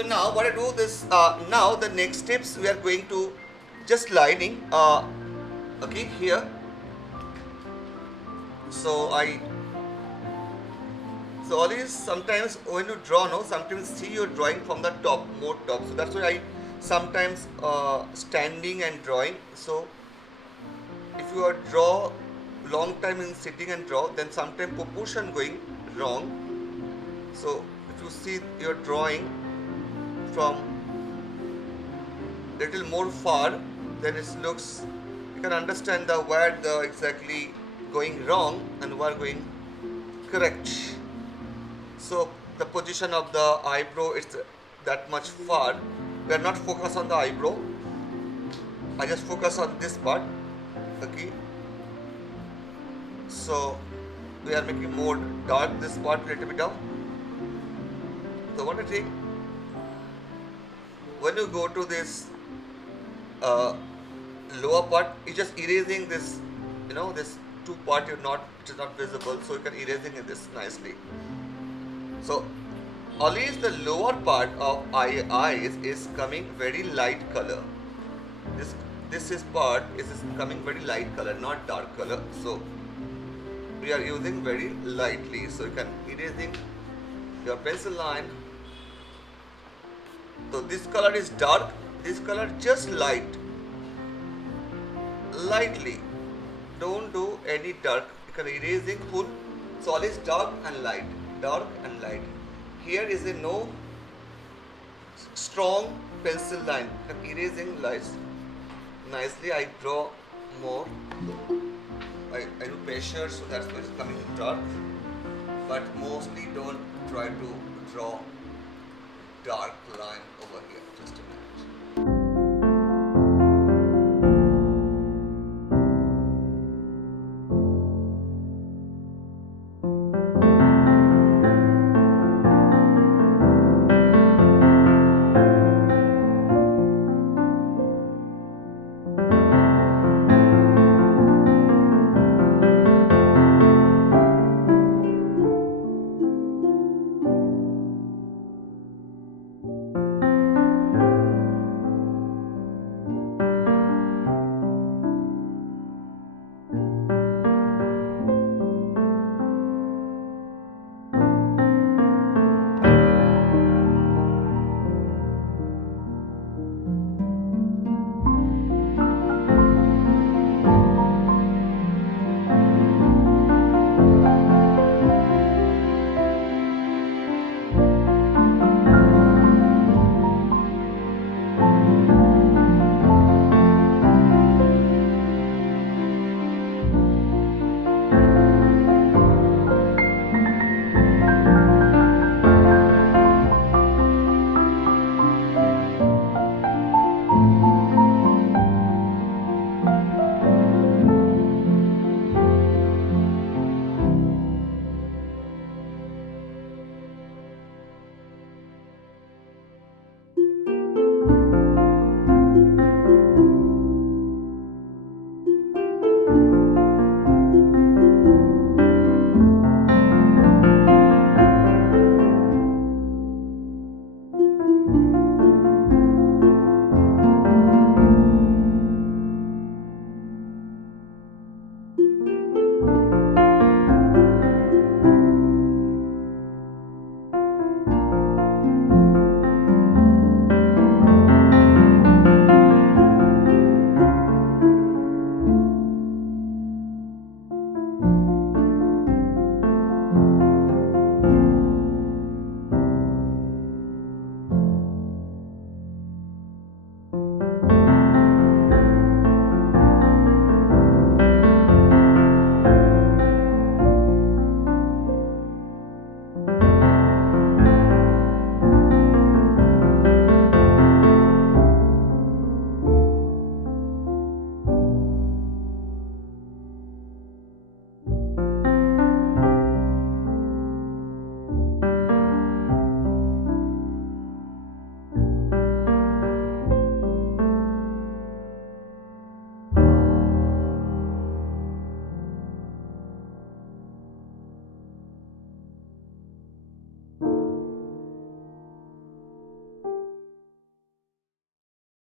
So now what I do this, now the next steps we are going to just lining, okay, here. So so always sometimes when you draw, no, sometimes see you're drawing from the top, more top. So that's why I sometimes standing and drawing. So if you are draw long time in sitting and draw, then sometimes proportion going wrong. So if you see you're drawing from little more far, then it looks, you can understand the where the exactly going wrong and where going correct. So the position of the eyebrow is that much far. We are not focused on the eyebrow. I just focus on this part. Okay. So we are making more dark this part little bit of. So what I think, when you go to this lower part, it's just erasing this, this two part it is not visible, so you can erasing in this nicely. So always the lower part of eyes is coming very light color. This is part is coming very light color, not dark color. So we are using very lightly. So you can erasing your pencil line. So this color is dark, this color just light. Lightly. Don't do any dark. You can erasing full. So always dark and light. Dark and light. Here is a no strong pencil line. I'm erasing lights. Nicely I draw more. I do pressure, so that's why it's coming dark. But mostly don't try to draw dark line over here. Just a minute.